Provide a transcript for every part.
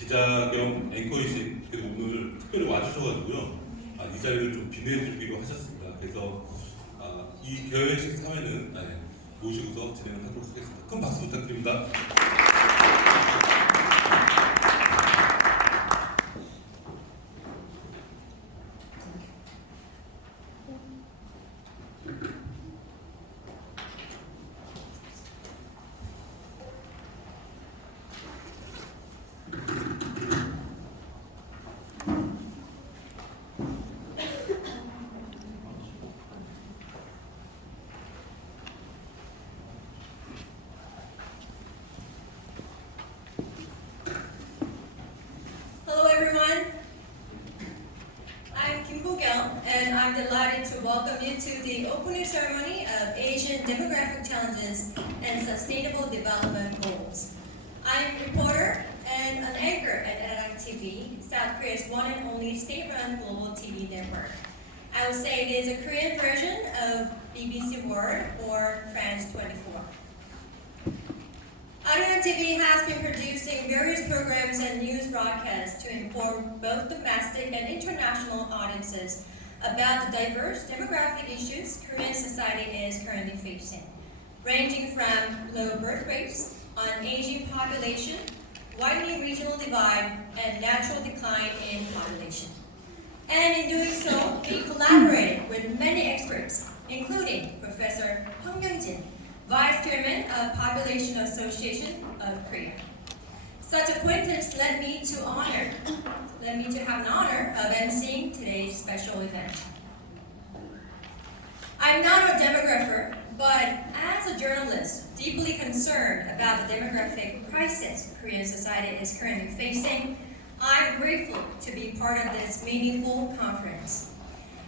기자 겸 앵커이신 그리고 오늘 특별히 와주셔가지고요. 이 자리를 좀 빛내주기로 하셨습니다. 그래서 이 개회식 사회는 모시고서 진행을 하도록 하겠습니다. 큰 박수 부탁드립니다. And I'm delighted to welcome you to the opening ceremony of Asian Demographic Challenges and Sustainable Development Goals. I'm a reporter and an anchor at Arirang TV, South Korea's one and only state-run global TV network. I would say it is a Korean version of BBC World or France 24. Arirang TV has been producing various programs and news broadcasts to inform both domestic and international audiences about the diverse demographic issues Korean society is currently facing, ranging from low birth rates, an aging population, widening regional divide, and natural decline in population. And in doing so, we collaborated with many experts, including Professor Hwang Myung-jin, Vice Chairman of Population Association of Korea. Such acquaintance led me to have an honor of emceeing today's special event. I'm not a demographer, but as a journalist deeply concerned about the demographic crisis Korean society is currently facing, I'm grateful to be part of this meaningful conference.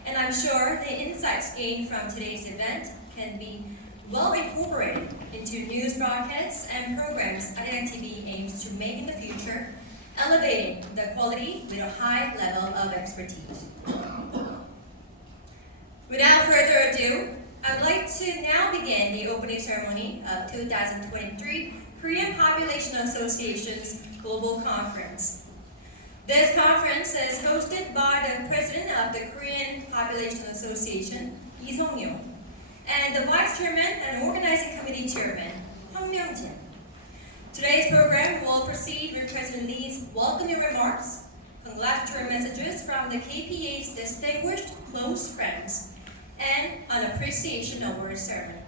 And I'm sure the insights gained from today's event can be well incorporated into news broadcasts and programs Arirang TV aims to make in the future, elevating the quality with a high level of expertise. Without further ado, I'd like to now begin the opening ceremony of 2023 Korean Population Association's Global Conference. This conference is hosted by the President of the Korean Population Association, Lee Song-yeong, and the Vice Chairman and Organizing Committee Chairman, Hwang Myung-jin. Today's program will proceed with President Lee's welcoming remarks, congratulatory messages from the KPA's distinguished close friends, and an appreciation award ceremony.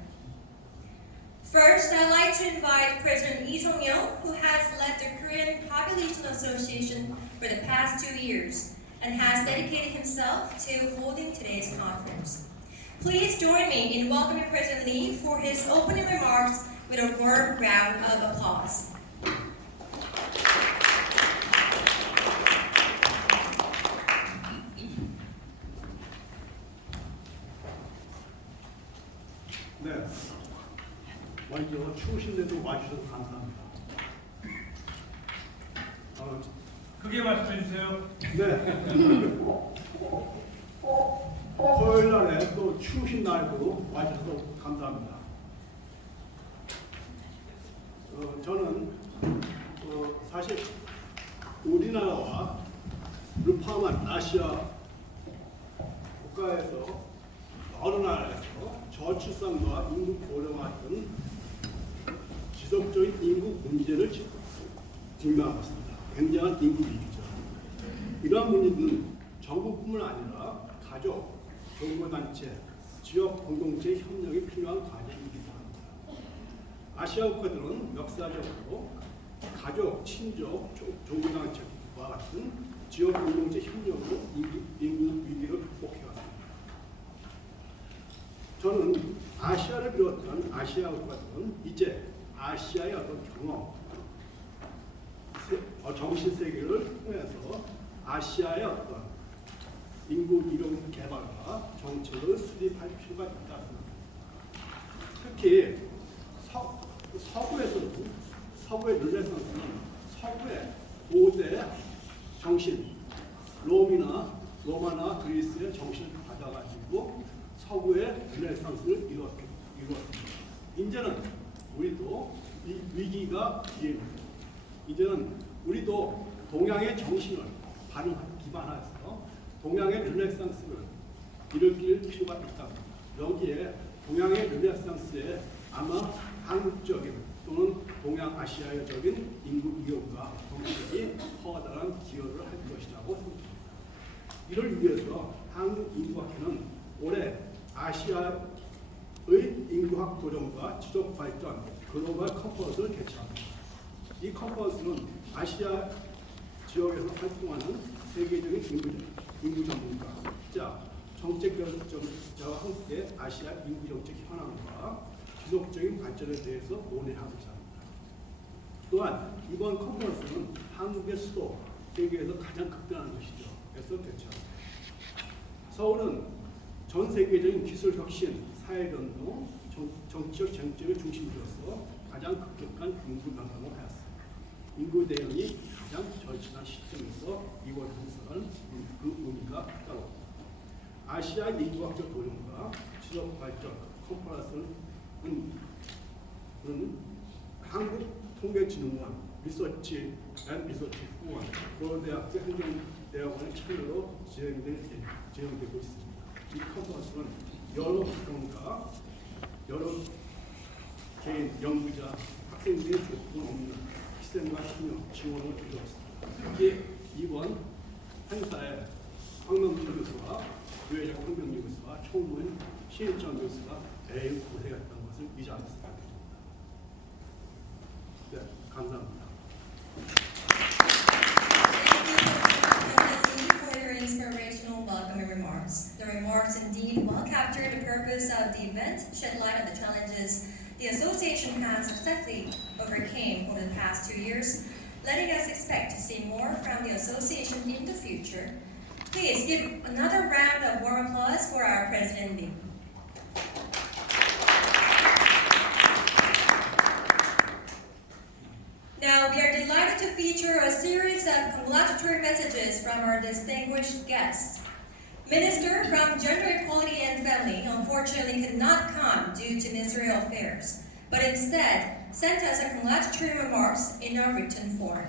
First, I'd like to invite President Lee Song-yeong, who has led the Korean Population Association for the past 2 years and has dedicated himself to holding today's conference. Please join me in welcoming President Lee for his opening remarks with a warm round of applause. 네, 먼저 추우신데도 와주셔서 감사합니다. 크게 말씀해 주세요. 네. 토요일 날에 또 추우신 날도 와주셔서 감사합니다. 저는 사실 우리나라와 를 포함한 아시아 국가에서 어느 나라에서 저출산과 인구 고령화 등 지속적인 인구 문제를 직면하고 있습니다. 굉장한 인구 위기죠. 이러한 문제는 정부뿐만 아니라 가족, 종교단체, 지역 공동체 협력이 필요한 과제이기도 합니다. 아시아 국가들은 역사적으로 가족, 친족, 종교단체와 같은 지역 공동체 협력으로 인구 위기를 극복해왔습니다. 저는 아시아를 비롯한 아시아 국가들은 이제 아시아의 어떤 경험, 정신 세계를 통해서 아시아의 어떤 인구 이동 개발과 정책을 수립할 필요가 있다. 특히 서구에서도 서구의 르네상스는 서구의 고대 정신, 로마나 그리스의 정신을 받아가지고 서구의 르네상스를 이루었습니다. 이제는 우리도 이 위기가 기회입니다. 이제는 우리도 동양의 정신을 기반해서 동양의 르네상스를 일으킬 필요가 있다. 여기에 동양의 르네상스에 아마 한국적인 또는 동양아시아적인 인구 이용과 정책이 커다란 기여를 할 것이라고 생각합니다. 이를 위해서 한국인구학회는 올해 아시아의 인구학 도전과 지속 발전 글로벌 컨퍼런스를 개최합니다. 이 컨퍼런스는 아시아 지역에서 활동하는 세계적인 인구 전문가, 정책 결정자와 함께 아시아 인구 정책 현황과 지속적인 발전에 대해서 논의하고자 합니다. 또한 이번 컨퍼런스는 한국의 수도 세계에서 가장 극단한 것이죠. 그래서 개최합니다. 서울은 전 세계적인 기술 혁신, 사회 변동, 정치적 쟁점의 중심지로서 가장 급격한 인구 변동을 하였습니다. 인구 대응이 가장 절실한 시점에서 이번 행사는 그 의미가 따로 아시아 인구학적 도전과 지속 발전 컨퍼런스는 한국통계진흥원 리서치 후원 고려대학교 행정대학원의 참여로 진행되고 있습니다. 이 컨퍼런스는 여러 학원과 여러 개인 연구자, 학생들의 조건 없는 희생과 지원을 이루었습니다. 특히 이번 행사에 황명진 교수와 유해적 황명진 교수와 총무인 신일정 교수가 매우 고생했던 것을 잊지 않습니다. 네, 감사합니다. Thank you for your inspirational welcoming remarks. The remarks indeed well captured the purpose of the event, shed light on the challenges the association has successfully overcame over the past 2 years, letting us expect to see more from the association in the future. Please give another round of warm applause for our President Lee. Now we are delighted to feature a series of congratulatory messages from our distinguished guests. Minister from Gender Equality and Family unfortunately could not come due to ministerial affairs, but instead sent us a congratulatory remarks in a written form.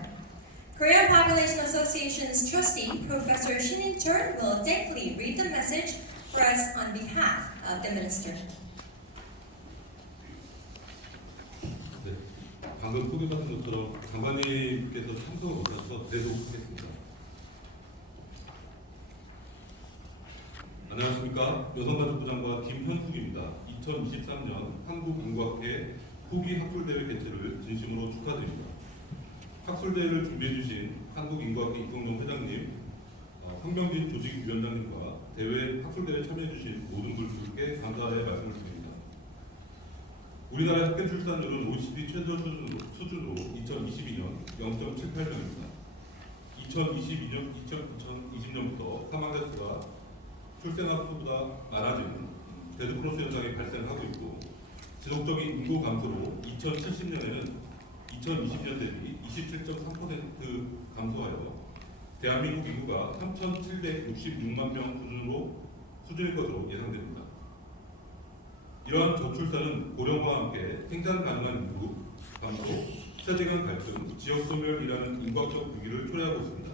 Korean Population Association's trustee, Professor Shin In-cheol, will thankfully read the message for us on behalf of the minister. 네, 방금 소개받은 것처럼 장관님께서 참석을 못하셔서 대도하겠습니다. 안녕하십니까. 여성가족부 장관 김현숙입니다. 2023년 한국인구학회 후기학술대회 개최를 진심으로 축하드립니다. 학술대회를 준비해주신 한국인구학회 이성용 회장님, 황명진 조직위원장님과 대회 학술대회에 참여해주신 모든 분들께 감사의 말씀을 드립니다. 우리나라의 학교 출산율은 OECD 최저 수준으로 2022년 0.78명입니다. 2020년부터 사망자 수가 출생아 수보다 많아지는 데드크로스 현상이 발생하고 있고, 지속적인 인구 감소로 2070년에는 2020년 대비 27.3% 감소하여 대한민국 인구가 3,766만 명 수준일 것으로 예상됩니다. 이러한 저출산은 고령화와 함께 생산 가능한 인구 감소, 세대간 갈등, 지역 소멸이라는 인구학적 위기를 초래하고 있습니다.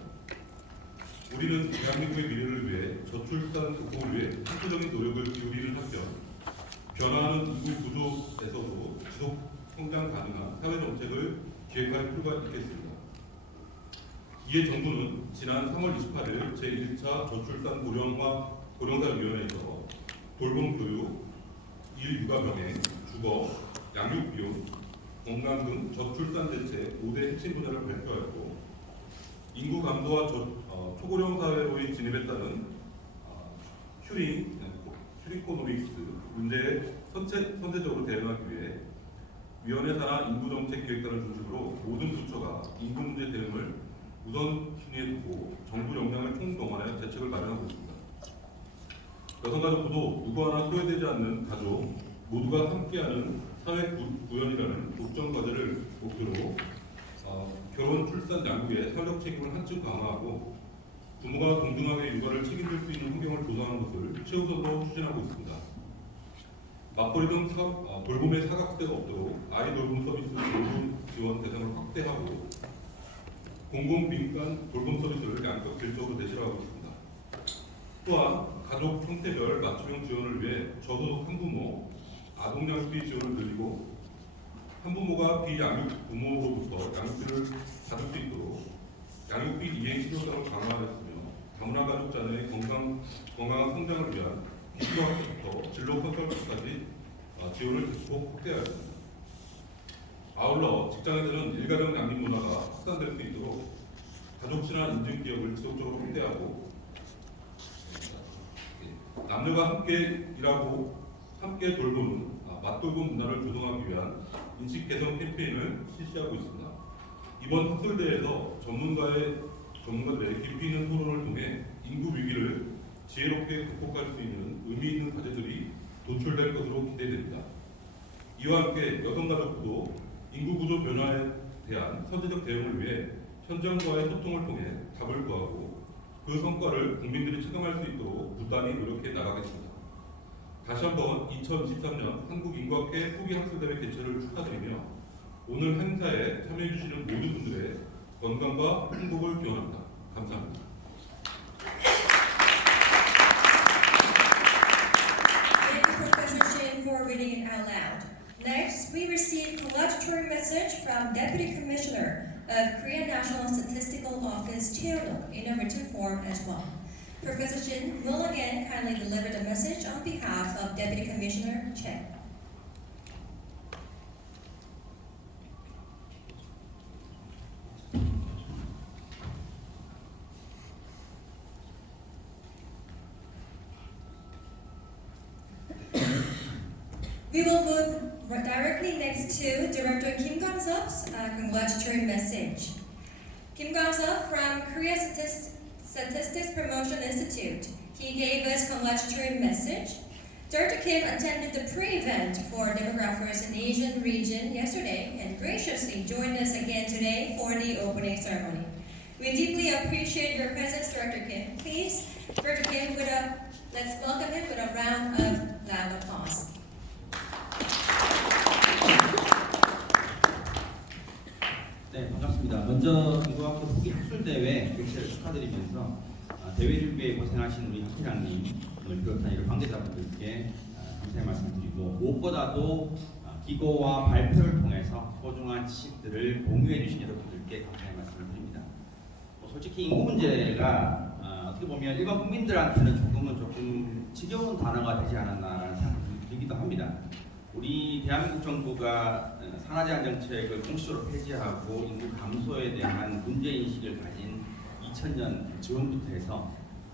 우리는 대한민국의 미래를 위해 저출산 극복을 위해 핵심적인 노력을 기울이는 한편, 변화하는 인구 구조에서도 지속 성장 가능한 사회 정책을 기획할 필요가 있겠습니다. 이에 정부는 지난 3월 28일 제1차 저출산 고령사위원회에서 돌봄 교육, 일육아 병행, 주거, 양육 비용, 건강 등 저출산 대책 5대 핵심 분야를 발표하였고, 인구 감소와 초고령 사회로의 진입에 따른 슈링코노믹스 문제에 선제적으로 대응하기 위해 위원회 산하 인구정책기획단을 중심으로 모든 부처가 인구 문제 대응을 우선순위에 두고 정부 역량을 총동원하여 대책을 마련하고 있습니다. 여성가족부도 누구 하나 소외되지 않는 가족, 모두가 함께하는 사회 구현이라는 독점 과제를 목표로 결혼, 출산, 양육의 사회적 책임을 한층 강화하고 부모가 동등하게 육아를 책임질 수 있는 환경을 조성하는 것을 최우선으로 추진하고 있습니다. 맞벌이 등 돌봄의 사각지대가 없도록 아이 돌봄 서비스 돌봄 지원 대상을 확대하고 공공민간 돌봄 서비스를 양적 질적으로 내실하고 있습니다. 또한 가족 형태별 맞춤형 지원을 위해 저소득 한부모 아동 양육비 지원을 늘리고 한부모가 비양육 부모로부터 양육비를 받을 수 있도록 양육비 이행 실효성을 강화하였으며 다문화 가족 자녀의 건강한 성장을 위한 기초학습부터 진로 컨설팅까지 지원을 대폭 확대하였습니다. 아울러 직장에서는 일가정 양립 문화가 확산될 수 있도록 가족 친화 인증 기업을 지속적으로 확대하고 남녀가 함께 일하고 함께 돌보는 맞돌봄 문화를 조성하기 위한 인식 개선 캠페인을 실시하고 있습니다. 이번 학술대회에서 전문가들의 깊이 있는 토론을 통해 인구 위기를 지혜롭게 극복할 수 있는 의미 있는 과제들이 도출될 것으로 기대됩니다. 이와 함께 여성가족부도 인구 구조 변화에 대한 선제적 대응을 위해 현장과의 소통을 통해 답을 구하고 그 성과를 국민들이 체감할 수 있도록 부단히 노력해 나가겠습니다. 다시 한번 2023년 한국인구학회 후기학술대회 개최를 축하드리며 오늘 행사에 참여해 주시는 모든 분들의 건강과 행복을 기원합니다. 감사합니다. Thank you, Professor Shin, for reading it out loud. Next, we received a congratulatory message from Deputy Commissioner of Korea National Statistical Office Cheonok in a written form as well. Professor Shin will again kindly deliver the message on behalf of Deputy Commissioner Chen. We will move directly next to Director Kim Kwang-seop's congratulatory message. Kim Kwang-seop from Korea Statistics Promotion Institute. He gave us congratulatory message. Dr. Kim attended the pre-event for demographers in the Asian region yesterday and graciously joined us again today for the opening ceremony. We deeply appreciate your presence, Dr. Kim. Please, Dr. Kim, let's welcome him with a round of loud applause. 네, 반갑습니다. 먼저 인구학회 후기학술대회 개최를 축하드리면서 대회 준비에 고생하신 우리 학회장님을 비롯한 이런 관계자분들께 감사의 말씀드리고 무엇보다도 기고와 발표를 통해서 소중한 지식들을 공유해 주신 여러분들께 감사의 말씀을 드립니다. 솔직히 인구 문제가 어떻게 보면 일반 국민들한테는 조금 지겨운 단어가 되지 않았나라는 생각이 들기도 합니다. 우리 대한민국 정부가 산하제한 정책을 공식적으로 폐지하고 인구 감소에 대한 문제인식을 가진 2000년 즈음부터 해서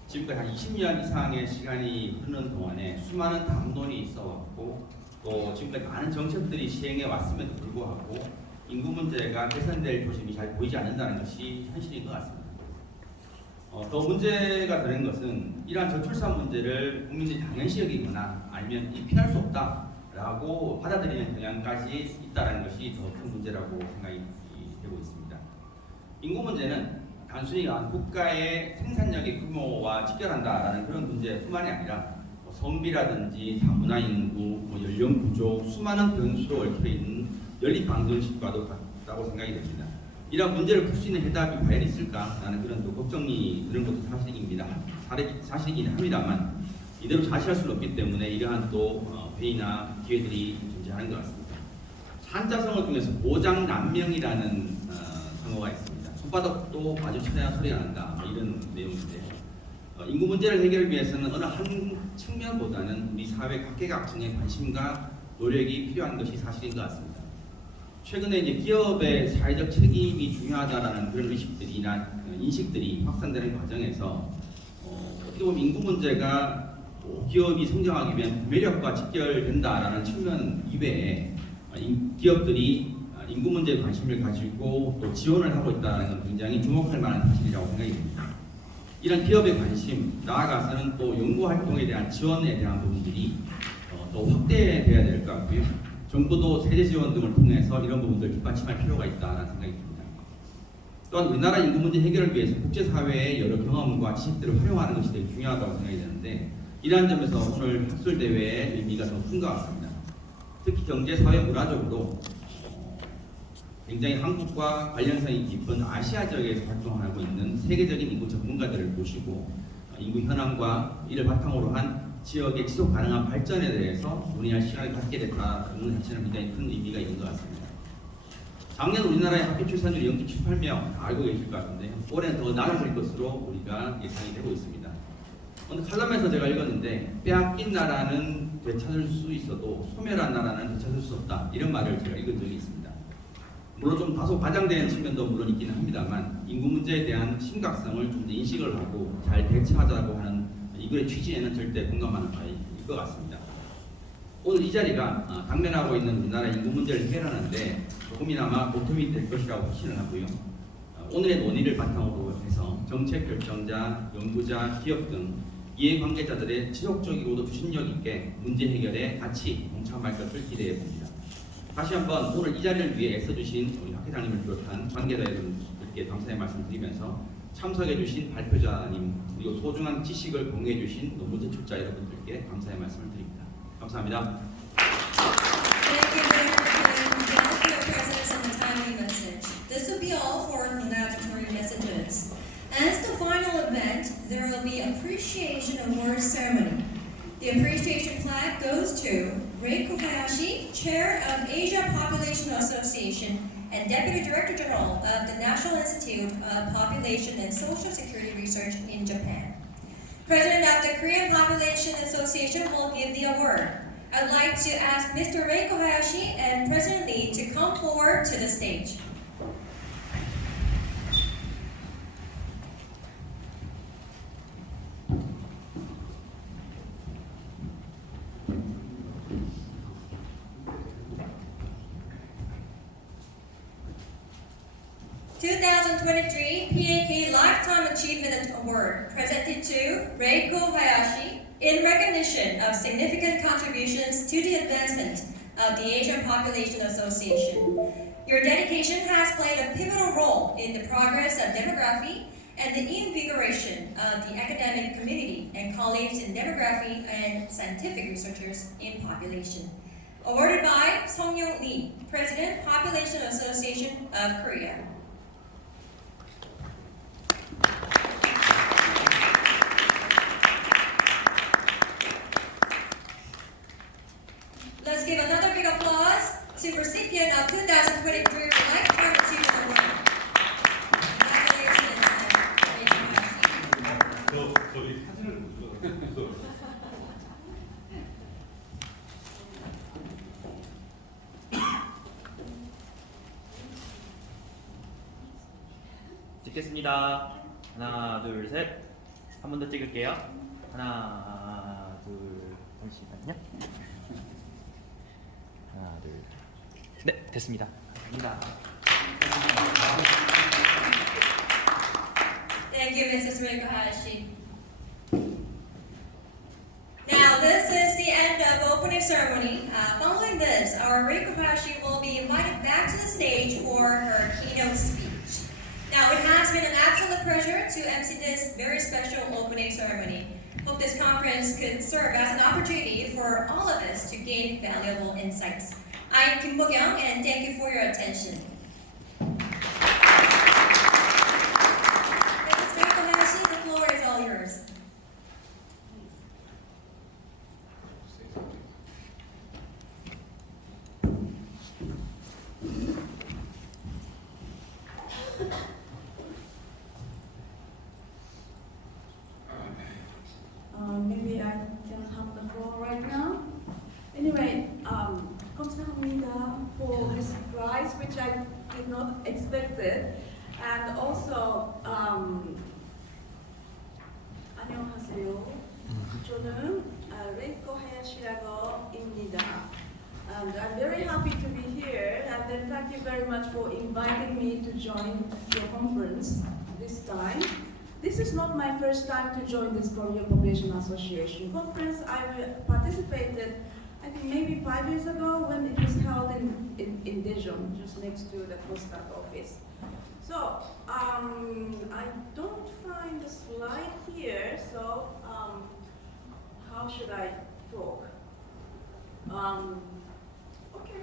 지금까지 한 20년 이상의 시간이 흐르는 동안에 수많은 담론이 있어왔고 또 지금까지 많은 정책들이 시행해 왔음에도 불구하고 인구 문제가 개선될 조짐이 잘 보이지 않는다는 것이 현실인 것 같습니다. 또 문제가 되는 것은 이러한 저출산 문제를 국민들이 당연시 여기거나 아니면 피할 수 없다라고 받아들이는 경향까지 있다는 것이 더 큰 문제라고 생각이 되고 있습니다. 인구 문제는 단순히 국가의 생산력의 규모와 직결한다라는 그런 문제뿐만이 아니라 성비라든지 다문화 인구, 연령 구조, 수많은 변수로 얽혀 있는 연립 방정식과도 같다고 생각이 됩니다. 이런 문제를 풀 수 있는 해답이 과연 있을까라는 그런 또 걱정이 드는 것도 사실이긴 합니다만 이대로 자시할 수는 없기 때문에 이러한 또 회의나 기회들이 존재하는 것 같습니다. 한자성어 중에서 보장난명이라는 성어가 있습니다. 손바닥도 마주쳐야 소리가 난다 이런 내용인데 인구 문제를 해결하기 위해서는 어느 한 측면보다는 우리 사회 각계각층의 관심과 노력이 필요한 것이 사실인 것 같습니다. 최근에 이제 기업의 사회적 책임이 중요하다라는 그런 의식들이나 인식들이 확산되는 과정에서 어떻게 보면 인구 문제가 기업이 성장하기 위한 매력과 직결된다라는 측면 이외에 기업들이 인구 문제에 관심을 가지고 또 지원을 하고 있다는 건 굉장히 주목할 만한 사실이라고 생각이 듭니다. 이런 기업의 관심, 나아가서는 또 연구 활동에 대한 지원에 대한 부분들이 또 확대돼야 될 것 같고요. 정부도 세제 지원 등을 통해서 이런 부분들을 뒷받침할 필요가 있다는 생각이 듭니다. 또한 우리나라 인구 문제 해결을 위해서 국제사회의 여러 경험과 지식들을 활용하는 것이 되게 중요하다고 생각이 되는데 이러한 점에서 오늘 학술대회의 의미가 더 큰 것 같습니다. 특히 경제, 사회, 문화적으로 굉장히 한국과 관련성이 깊은 아시아 지역에서 활동하고 있는 세계적인 인구 전문가들을 모시고 인구 현황과 이를 바탕으로 한 지역의 지속 가능한 발전에 대해서 논의할 시간을 갖게 됐다는 자체는 굉장히 큰 의미가 있는 것 같습니다. 작년 우리나라의 학교 출산율이 0.78명 알고 계실 것 같은데 올해는 더 낮아질 것으로 우리가 예상이 되고 있습니다. 오늘 칼럼에서 제가 읽었는데 빼앗긴 나라는 되찾을 수 있어도 소멸한 나라는 되찾을 수 없다 이런 말을 제가 읽은 적이 있습니다. 물론 좀 다소 과장된 측면도 물론 있기는 합니다만 인구 문제에 대한 심각성을 좀 더 인식을 하고 잘 대처하자고 하는 이 글의 취지에는 절대 공감하는 바일 것 같습니다. 오늘 이 자리가 당면하고 있는 우리나라 인구 문제를 해결하는데 조금이나마 보탬이 될 것이라고 확신을 하고요. 오늘의 논의를 바탕으로 해서 정책 결정자, 연구자, 기업 등 이해관계자들의 지속적이고도 추진력 있게 문제 해결에 같이 동참할 것을 기대해 봅니다. 다시 한번 오늘 이 자리를 위해 애써주신 우리 학회장님을 비롯한 관계자 여러분들께 감사의 말씀드리면서 참석해주신 발표자님 그리고 소중한 지식을 공유해주신 논문 제출자 여러분들께 감사의 말씀을 드립니다. 감사합니다. Thank you very much for your presence and the timely message. This will be all for congratulatory messages. As the final event, there will be appreciation awards ceremony. The appreciation plaque goes to Reiko Hayashi, Chair of Asia Population Association and Deputy Director General of the National Institute of Population and Social Security Research in Japan. President of the Korean Population Association will give the award. I'd like to ask Mr. Reiko Hayashi and President Lee to come forward to the stage. (2023) PAK Lifetime Achievement Award presented to Reiko Hayashi in recognition of significant contributions to the advancement of the Asian Population Association. Your dedication has played a pivotal role in the progress of demography and the invigoration of the academic community and colleagues in demography and scientific researchers in population. Awarded by Song-Young Lee, President, Population Association of Korea. Let's give another big applause to recipient of 2023 Lifetime Achievement Award. Congratulations, 저희 사진을 보죠. 찍겠습니다. 하나, 둘, 셋. 한 번 더 찍을게요. 하나, 둘, 잠시만요. 하나, 둘. 네, 됐습니다. 감사합니다. Thank you, Mrs. Reiko Hayashi. Now, this is the end of opening ceremony. Following this, our Reiko Hayashi will be invited back to the stage for her keynote speech. Now, it has been an absolute pleasure to MC this very special opening ceremony. Hope this conference could serve as an opportunity for all of us to gain valuable insights. I'm Kim Bo-kyung, and thank you for your attention. Mrs. Reiko Hayashi, the floor is all yours. Maybe I can have the floor right now. Anyway, 감사합니다 for this prize, which I did not expect it. And also, 안녕하세요. 저는 레이코 하야시라고 입니다. And I'm very happy to be here. And then thank you very much for inviting me to join your conference this time. This is not my first time to join this Korean Population Association conference. I participated, I think maybe 5 years ago when it was held in Daejeon, just next to the postcard office. So I don't find the slide here. So how should I talk? Okay,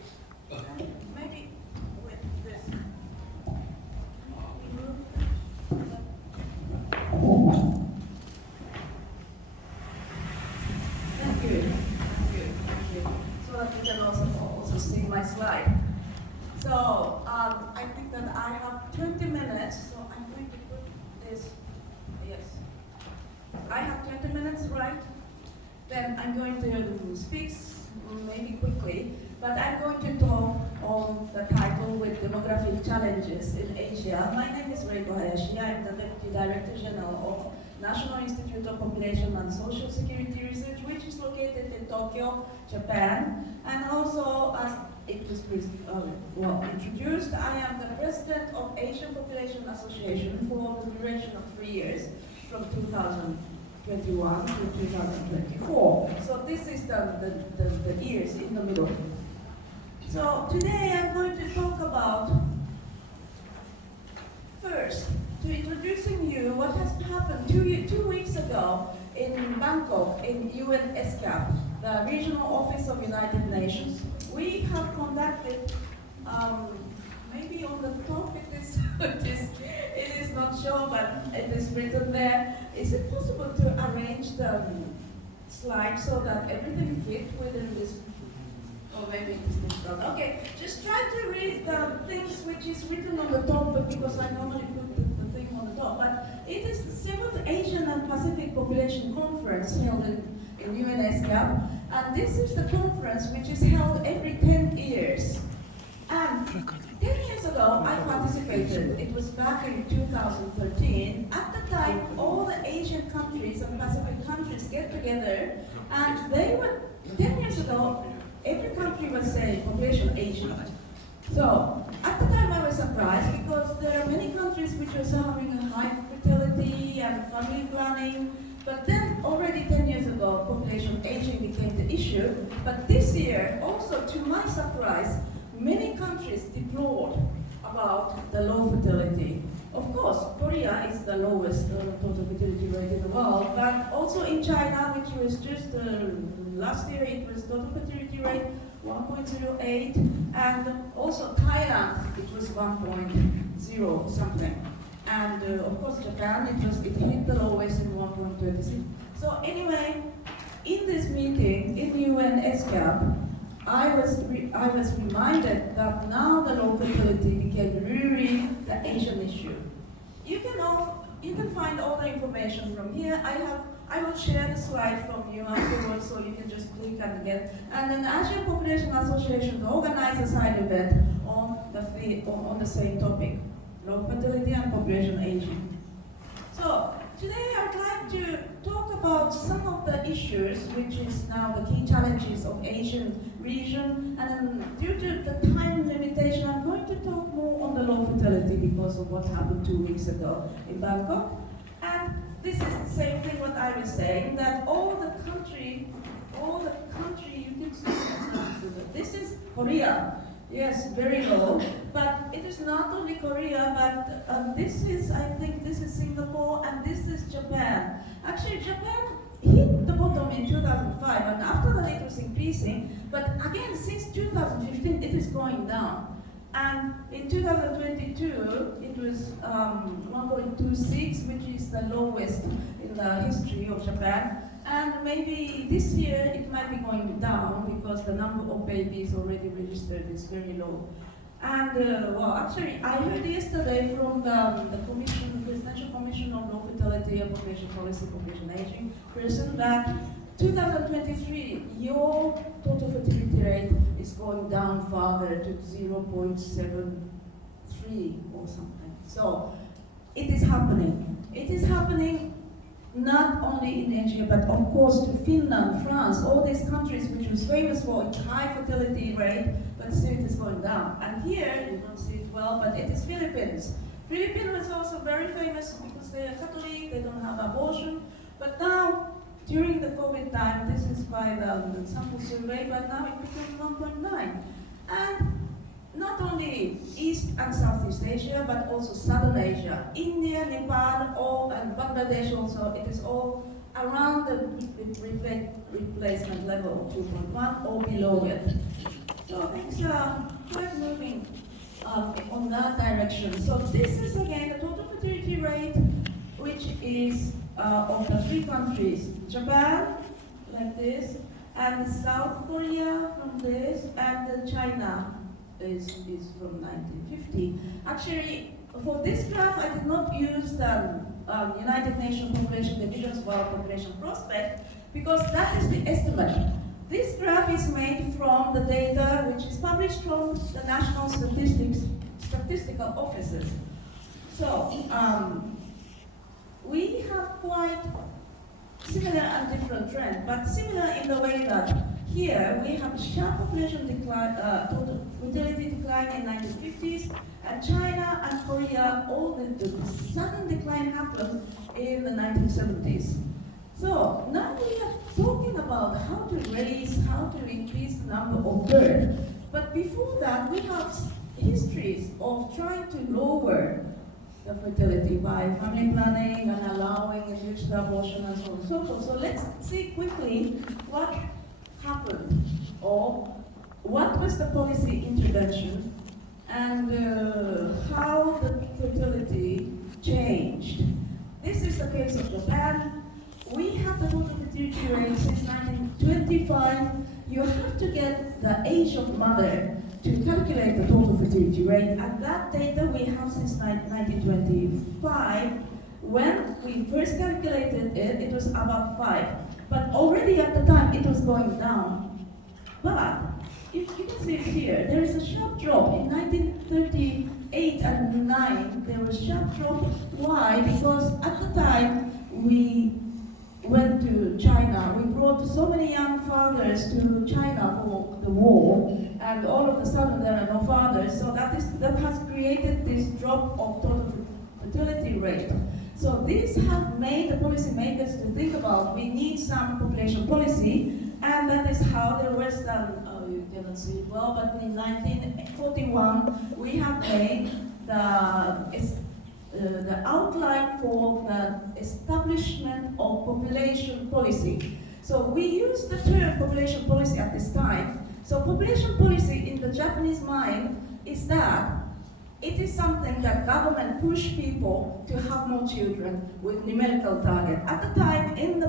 maybe with this. Thank you. Thank you. So that you can also see my slide. So I think that I have 20 minutes, so I'm going to put this, yes. I have 20 minutes, right? Then I'm going to speak maybe quickly, but I'm going to talk on the title with demographic challenges in Asia. My name is Reiko Hayashi. I'm the Deputy Director General of National Institute of Population and Social Security Research, which is located in Tokyo, Japan. And also, as it was introduced, I am the President of Asian Population Association for the duration of 3 years, from 2021 to 2024. So this is the years in the middle. So today I'm going to talk about, first, to introducing you what has happened 2 weeks ago in Bangkok, in UN ESCAP, the Regional Office of United Nations. We have conducted, maybe on the top it is not shown, but it is written there. Is it possible to arrange the slide so that everything fits within this? Or maybe it is not. Okay, just try to read the things which is written on the top, but because I normally put the thing on the top. But it is the 7th Asian and Pacific Population Conference held in UN ESCAP. And this is the conference which is held every 10 years. And 10 years ago, I participated. It was back in 2013. At the time, all the Asian countries and Pacific countries get together, and they were, 10 years ago, every country was saying population Asian. So, at the time I was surprised because there are many countries which were having a high fertility and family planning. But then, already 10 years ago, population aging became the issue. But this year, also to my surprise, many countries deplored about the low fertility. Of course, Korea is the lowest total fertility rate in the world, but also in China, which was just last year, it was total fertility rate 1.08, and also Thailand, it was 1.0 something. And of course, Japan, it hit the lowest in 1.26. So anyway, in this meeting in UN ESCAP, I was reminded that now the low fertility became really the Asian issue. You can find all the information from here. I will share the slide from you afterwards, so you can just click and get. And then Asian Population Association organized a side event on the same topic, low fertility and population aging. So today I'd like to talk about some of the issues, which is now the key challenges of Asian region. And then due to the time limitation, I'm going to talk more on the low fertility because of what happened 2 weeks ago in Bangkok. And this is the same thing what I was saying, that all the country, you can see, this is Korea. Yes, very low, but it is not only Korea, but this is, I think this is Singapore, and this is Japan. Actually, Japan hit the bottom in 2005, and after that it was increasing, but again, since 2015, it is going down. And in 2022, it was 1.26, which is the lowest in the history of Japan. And maybe this year it might be going down because the number of babies already registered is very low. And well, actually, I heard yesterday from the Presidential Commission on Low Fertility and Population Policy, Population Aging person that 2023, your total fertility rate is going down further to 0.73 or something. So it is happening. It is happening not only in Asia, but of course to Finland, France, all these countries which was famous for its high fertility rate, but still it is going down. And here, you don't see it well, but it is Philippines. Philippines was also very famous because they are Catholic, they don't have abortion, but now, during the COVID time, this is by the sample survey, but now it becomes 1.9. And not only East and Southeast Asia, but also Southern Asia, India, Nepal, and Bangladesh also, it is all around the replacement level of 2.1 or below it. So things are quite moving on that direction. So this is again the total fertility rate which is of the three countries, Japan, like this, and South Korea from this, and China is from 1950. Actually, for this graph, I did not use the United Nations Population Divisions for our population prospect, because that is the estimate. This graph is made from the data which is published from the National Statistical Offices. So, we have quite similar and different trend, but similar in the way that here we have sharp population decline, total fertility decline in 1950s, and China and Korea, all the sudden decline happened in the 1970s. So now we are talking about how to raise, how to increase the number of births. But before that, we have histories of trying to lower the fertility by family planning and allowing induced abortion and so on and so forth. So let's see quickly what happened, or what was the policy intervention, and how the fertility changed. This is the case of Japan. We have the total fertility rate since 1925. You have to get the age of mother to calculate the total fertility rate, and that data we have since 1925. When we first calculated it, it was about 5. But already at the time, it was going down. But if you can see it here, there is a sharp drop. In 1938 and 9, there was a sharp drop. Why? Because at the time, we went to China. We brought so many young fathers to China for the war, and all of a sudden there are no fathers. So that has created this drop of total fertility rate. So these have made the policymakers to think about, we need some population policy, and that is how there was done. You cannot see it well, but in 1941 we have made the outline for the establishment of population policy. So we use the term population policy at this time. So population policy in the Japanese mind is that it is something that government push people to have more children with numerical target. At the time, in the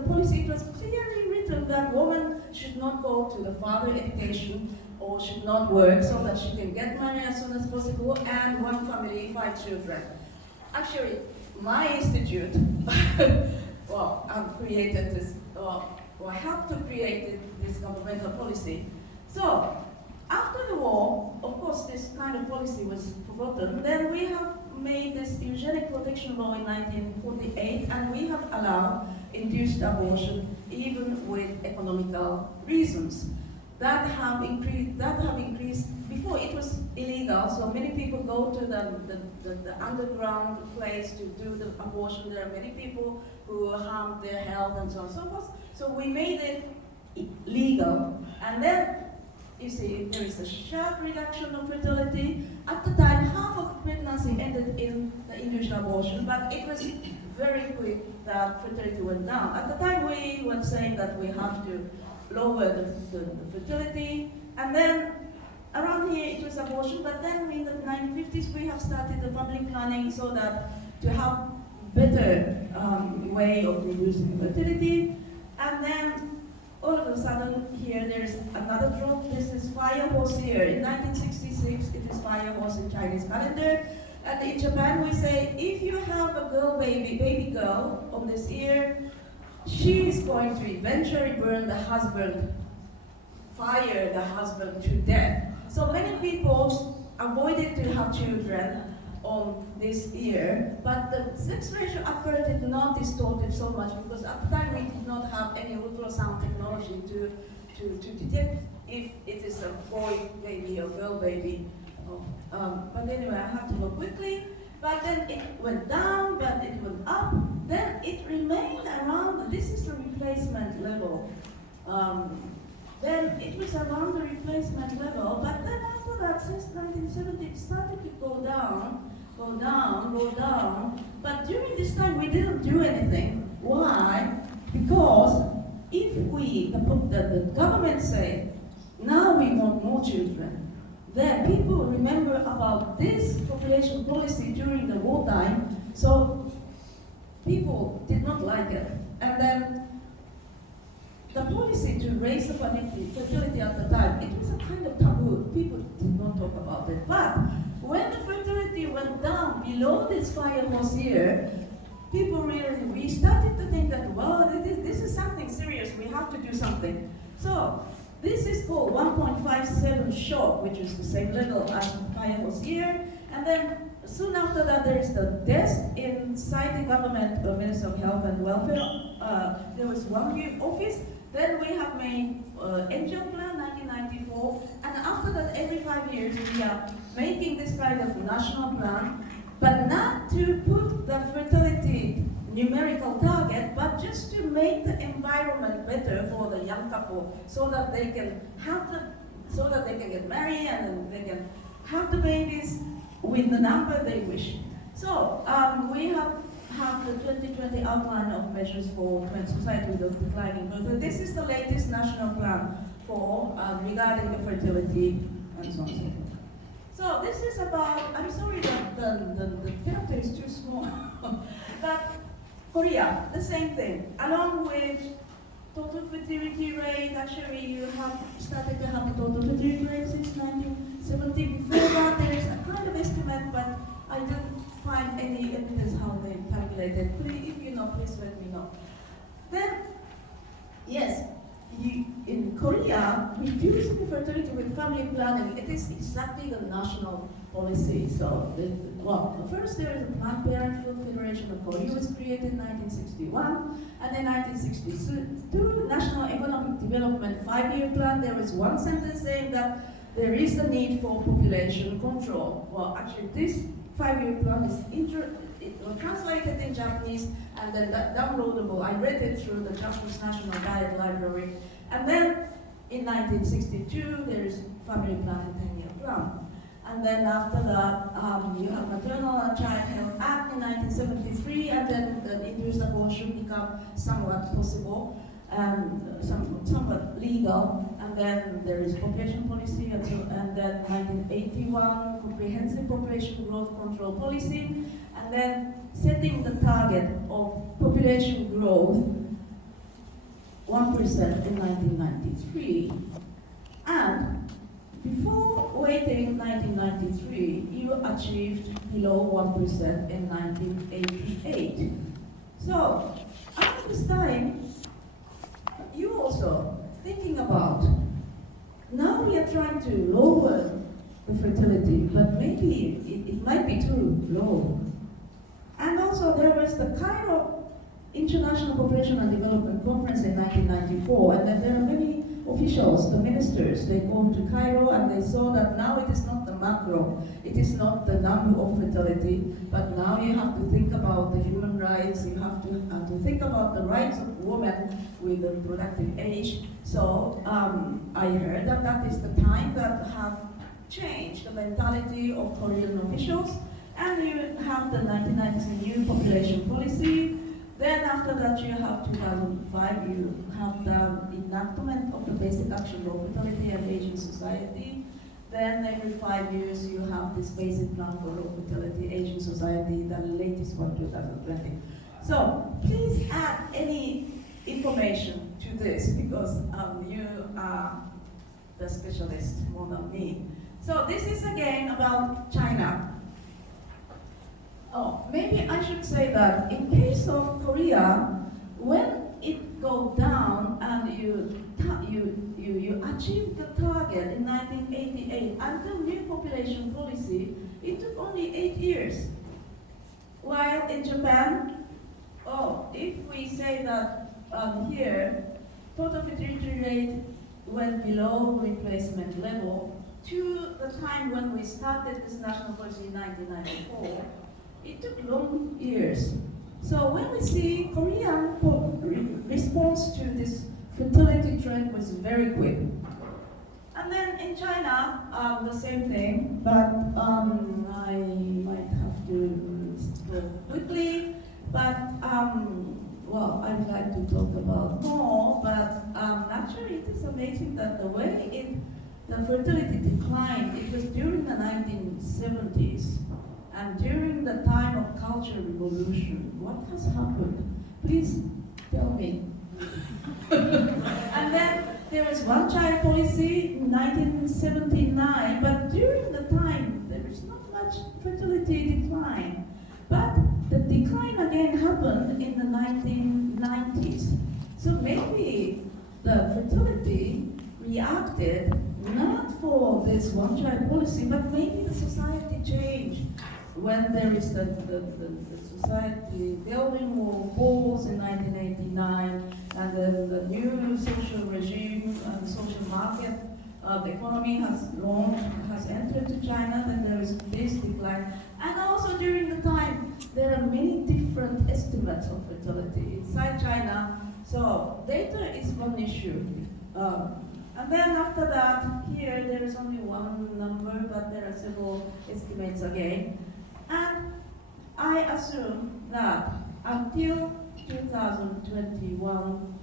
policy, it was clearly written that women should not go to the further education or should not work, so that she can get married as soon as possible, and one family, 5 children. Actually, my institute, created this, or helped to create this governmental policy. So, after the war, of course, this kind of policy was forgotten. Then we have made this eugenic protection law in 1948, and we have allowed induced abortion even with economical reasons. That have increased. Before it was illegal, so many people go to the underground place to do the abortion. There are many people who harm their health and so on and so forth. So we made it legal, and then you see, there is a sharp reduction of fertility. At the time, half of the pregnancy ended in the induced abortion, but it was very quick that fertility went down. At the time, we were saying that we have to lower the fertility, and then around here it was abortion, but then in the 1950s we have started the family planning so that to have better way of reducing fertility, and then all of a sudden, here there's another drop. This is fire horse year. In 1966, it is fire horse in Chinese calendar. And in Japan, we say, if you have a baby girl on this year, she is going to eventually burn the husband, fire the husband to death. So many people avoided to have children on this year, but the sex ratio occurred did not distort it so much, because at the time we did not have any ultrasound technology to detect if it is a boy baby or girl baby. But anyway, I have to go quickly. But then it went down, but it went up. Then it remained around. This is the replacement level. Then it was around the replacement level, but then after that, since 1970, it started to go down. But during this time, we didn't do anything. Why? Because if the government say, now we want more children, then people remember about this population policy during the wartime. So raise the fertility at the time, it was a kind of taboo. People did not talk about it. But when the fertility went down below this 5 year, people really, we started to think that, well, this is something serious, we have to do something. So this is called 1.57 shock, which is the same level as 5 year. And then soon after that, there is the desk inside the government, the Ministry of Health and Welfare. There was one new office. Then we have made Angel Plan 1994. And after that, every 5 years, we are making this kind of national plan, but not to put the fertility numerical target, but just to make the environment better for the young couple, so that they can have so that they can get married and then they can have the babies with the number they wish. So we have the 2020 outline of measures for society with declining birth. So this is the latest national plan for regarding the fertility and so on and so forth. So this is about, I'm sorry that the character is too small, but Korea, the same thing. Along with total fertility rate, actually you have started to have the total fertility rate since 1970. Before that, there is a kind of estimate, but I didn't find any evidence how they calculated. Please, if you know, please let me know. Then, yes, in Korea, reducing fertility with family planning, it is exactly the national policy. So, first there is the Planned Parenthood Federation of Korea was created in 1961, and in 1962, National Economic Development 5-year plan, there was one sentence saying that there is a need for population control. Well, actually, this 5-year plan is translated in Japanese and then downloadable. I read it through the Japanese National Diet Library. And then in 1962, there is family planning 10-year plan. And then after that, you have Maternal and Child Health Act in 1973, and then the induced abortion become somewhat possible and somewhat legal. And then there is population policy, and then 1981, comprehensive population growth control policy, and then setting the target of population growth 1% in 1993. And before waiting 1993, you achieved below 1% in 1988. So at this time, you also thinking about, now we are trying to lower the fertility, but maybe it might be too low. And also there was the Cairo International Population and Development Conference in 1994, and then there are many officials, the ministers, they go to Cairo and they saw that now it is not the macro, it is not the number of fertility, but now you have to think about the human rights, you have to think about the rights of women with the reproductive age. So I heard that that is the time that have changed the mentality of Korean officials, and you have the 1990s new population policy. Then after that you have 2005, you have the enactment of the Basic Action Law, Fertility and Aging Society. Then every 5 years you have this Basic Plan for Low Fertility, Aging Society, the latest one, 2020. So please add any information to this, because you are the specialist more than me. So this is again about China. Oh, maybe I should say that in case of Korea, when it goes down and you achieve the target in 1988 until new population policy, it took only 8 years. While in Japan, if we say that here, total fertility rate went below replacement level to the time when we started this national policy in 1994, it took long years. So when we see Korean response to this fertility trend was very quick. And then in China, the same thing, but I might have to go quickly. But well, I'd like to talk about more, but actually it is amazing that the way the fertility declined, it was during the 1970s. And during the time of Cultural Revolution, what has happened? Please tell me. And then there was one-child policy in 1979, but during the time there was not much fertility decline. But the decline again happened in the 1990s. So maybe the fertility reacted not for this one-child policy, but maybe the society changed when there is the society building more walls in 1989, and then the new social regime and social market, the economy has launched, has entered to China, then there is this decline. And also during the time, there are many different estimates of fertility inside China. So data is one issue. And then after that, here there is only one number, but there are several estimates again. And I assume that until 2021,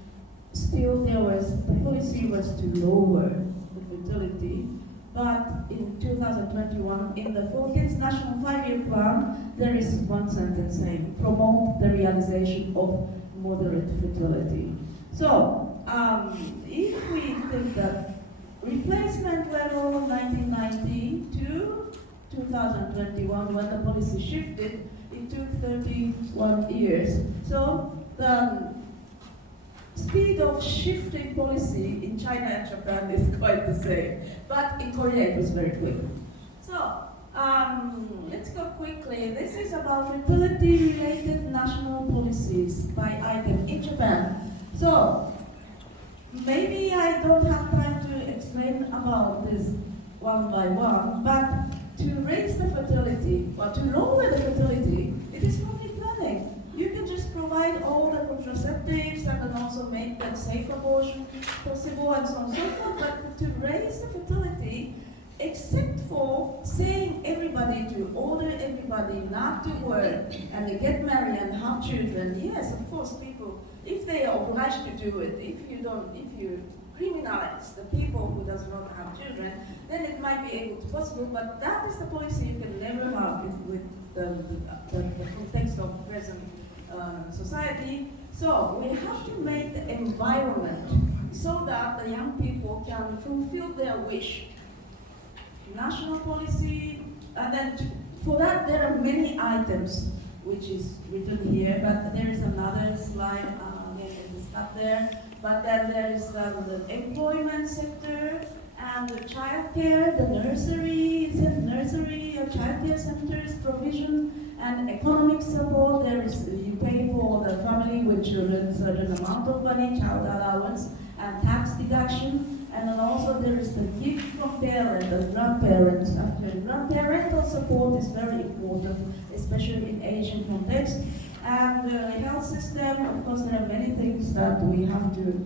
still the policy was to lower the fertility. But in 2021, in the Philippines National 5-Year Plan, there is one sentence saying, promote the realization of moderate fertility. So, if we think that replacement level 1990 to 2021, when the policy shifted, it took 31 years. So the speed of shifting policy in China and Japan is quite the same, but in Korea it was very quick. So let's go quickly. This is about fertility-related national policies by item in Japan. So maybe I don't have time to explain about this one by one, but to raise the fertility, or to lower the fertility, it is family planning. You can just provide all the contraceptives and then also make that safe abortion possible and so on and so forth, but to raise the fertility, except for saying everybody to order everybody not to work and they get married and have children, yes, of course, people, if they are obliged to do it, if you criminalize the people who does not have children, then it might be able to possible, but that is the policy you can never have with the context of present society. So we have to make the environment so that the young people can fulfill their wish. National policy, and then for that there are many items which is written here, but there is another slide, it is not there. But then there is the employment sector and the childcare, the nursery, childcare centers, provision, and economic support. There is, you pay for the family with children a certain amount of money, child allowance, and tax deduction. And then also there is the gift from parents and grandparents. After grandparental support is very important, especially in Asian context. And the health system, of course, there are many things that we have to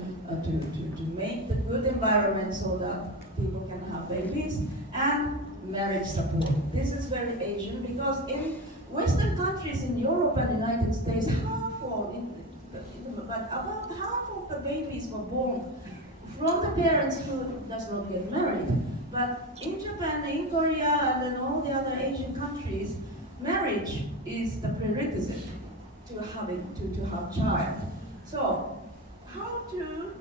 make the good environment so that people can have babies, and marriage support. This is very Asian because in Western countries, in Europe and the United States, about half of the babies were born from the parents who does not get married. But in Japan, in Korea, and in all the other Asian countries, marriage is the prerequisite to have child. So how to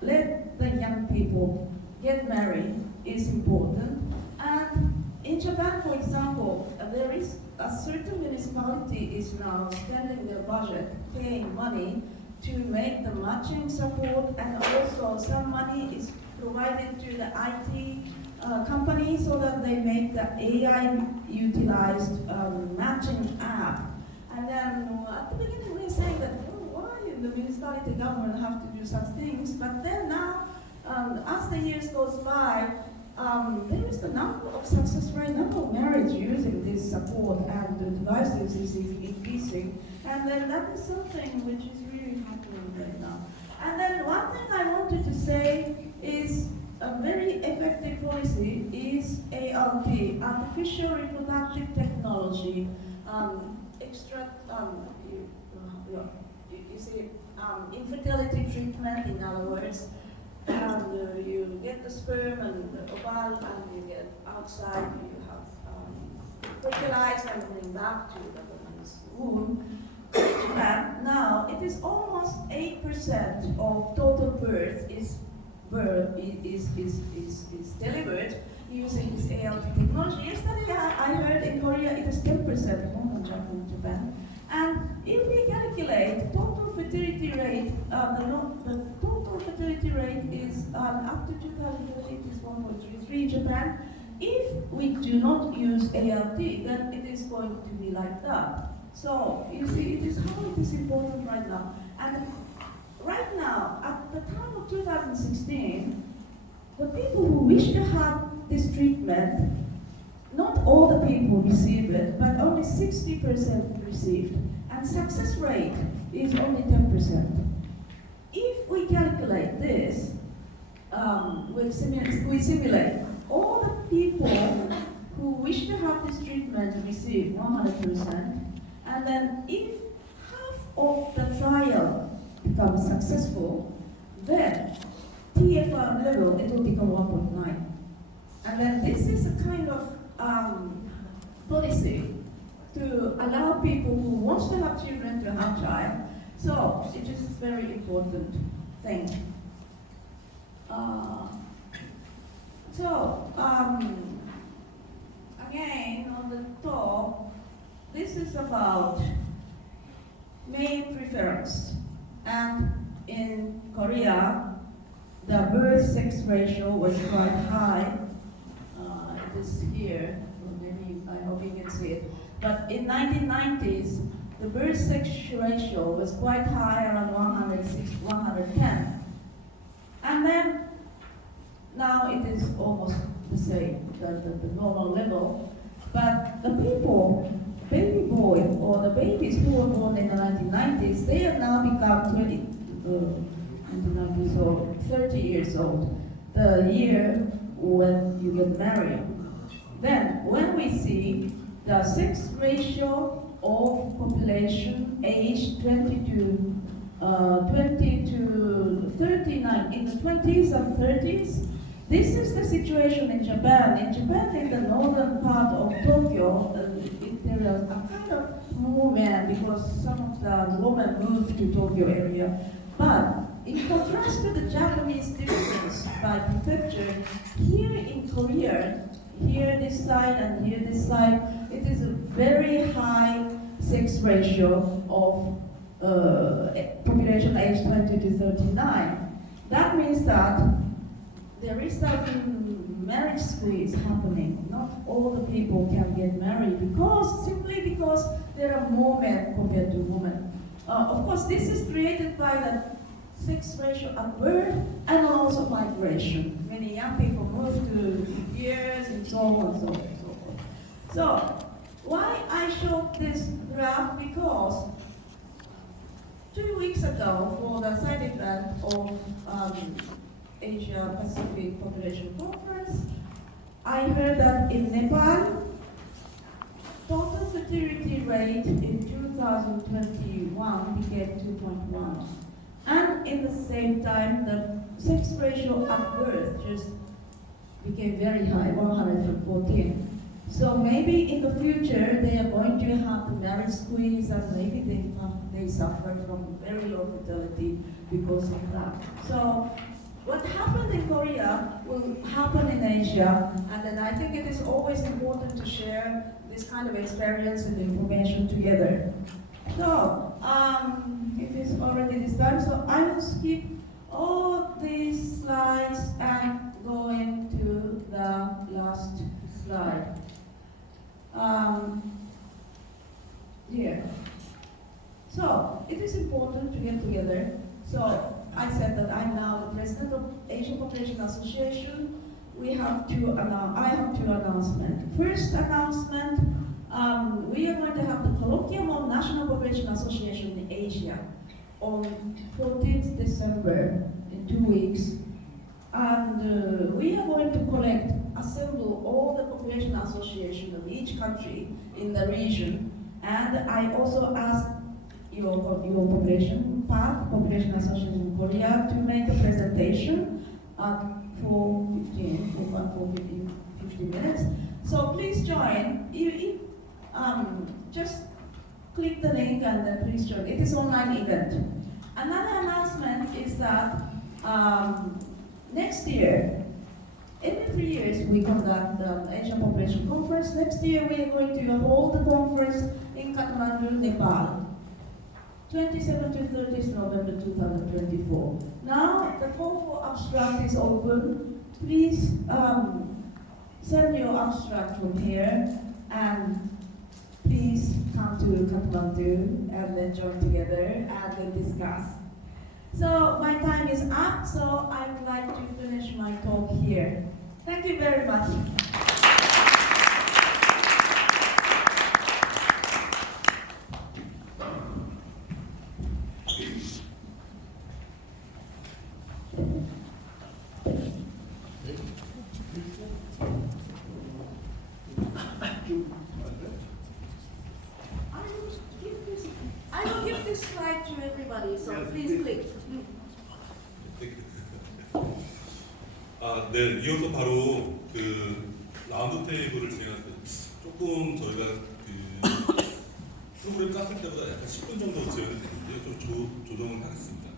let the young people get married is important. And in Japan, for example, there is a certain municipality is now spending their budget, paying money to make the matching support, and also some money is provided to the IT company so that they make the AI utilized matching app. And then at the beginning we were saying that, why the municipality government have to do such things? But then now, as the years goes by, there is the number of success rate, number of marriage using this support and the devices is increasing. And then that is something which is really happening right now. And then one thing I wanted to say is a very effective policy is ART, artificial reproductive technology. You see, infertility treatment, in other words, and you get the sperm and the ovule, and you get outside, you have fertilized and bring back to the woman's womb. And now it is almost 8% of total birth is birth is delivered using this ALT technology. Yesterday I heard in Korea it is 10% more than Japan. And if we calculate total fertility rate, the total fertility rate is up to 2030 is 1.33 in Japan. If we do not use ALT, then it is going to be like that. So you see, it is how it is important right now. And right now, at the time of 2016, the people who wish to have this treatment, not all the people receive it, but only 60% received. And success rate is only 10%. If we calculate this, we simulate all the people who wish to have this treatment receive 100%, and then if half of the trial becomes successful, then TFR level, it will become 1.9. And then this is a kind of policy to allow people who want to have children to have child. So it is a very important thing. Again, on the top, this is about male preference. And in Korea, the birth sex ratio was quite high. It is here, or maybe I hope you can see it. But in 1990s, the birth sex ratio was quite high, around 106, 110. And then now it is almost the same, the normal level. But the people, baby boy or the babies who were born in the 1990s, they have now become 1990s or 30 years old, the year when you get married. Then when we see the sex ratio of population aged 20 to 39 in the 20s and 30s, this is the situation in Japan. In Japan, in the northern part of Tokyo, there is a kind of movement because some of the women moved to Tokyo area. But in contrast to the Japanese difference by prefecture, here in Korea, here this side and here this side, it is a very high sex ratio of population aged 20 to 39. That means that there is some marriage squeeze happening. Not all the people can get married simply because there are more men compared to women. Of course, this is created by the sex ratio at birth and also migration. Many young people move to years and so on and so on and so forth. So, why I showed this graph? Because 2 weeks ago, for the side event of Asia Pacific Population Conference, I heard that in Nepal, total fertility rate in 2021 became 2.1. And in the same time, the sex ratio at birth just became very high, 114. So maybe in the future, they are going to have the marriage squeeze and maybe they suffer from very low fertility because of that. So what happened in Korea will happen in Asia, and then I think it is always important to share this kind of experience and information together. So, it is already this time, so I will skip all these slides and go into the last slide. Here. So, it is important to get together. So, I said that I'm now the president of Asian Population Association. I have two announcements. First announcement, we are going to have the Colloquium of National Population Association in Asia on 14th December in 2 weeks. And we are going to assemble all the population associations of each country in the region. And I also asked your population association in Korea to make a presentation at 15 minutes. So please join. Just click the link and then please join. It is online event. Another announcement is that next year, every 3 years we conduct the Asian Population Conference. Next year we are going to hold the conference in Kathmandu, Nepal. 27 to 30th November 2024. Now the call for abstract is open. Please send your abstract from here and please come to Kathmandu and then join together and then discuss. So my time is up, so I would like to finish my talk here. Thank you very much. I will give this slide to everybody, so Yes, please please. click. 네, 이어서 바로 그 라운드 테이블을 진행할 때 조금 저희가 그 프로그램 짰을 때보다 약간 10분 정도 지연이 됐는데요. 좀 조정을 하겠습니다.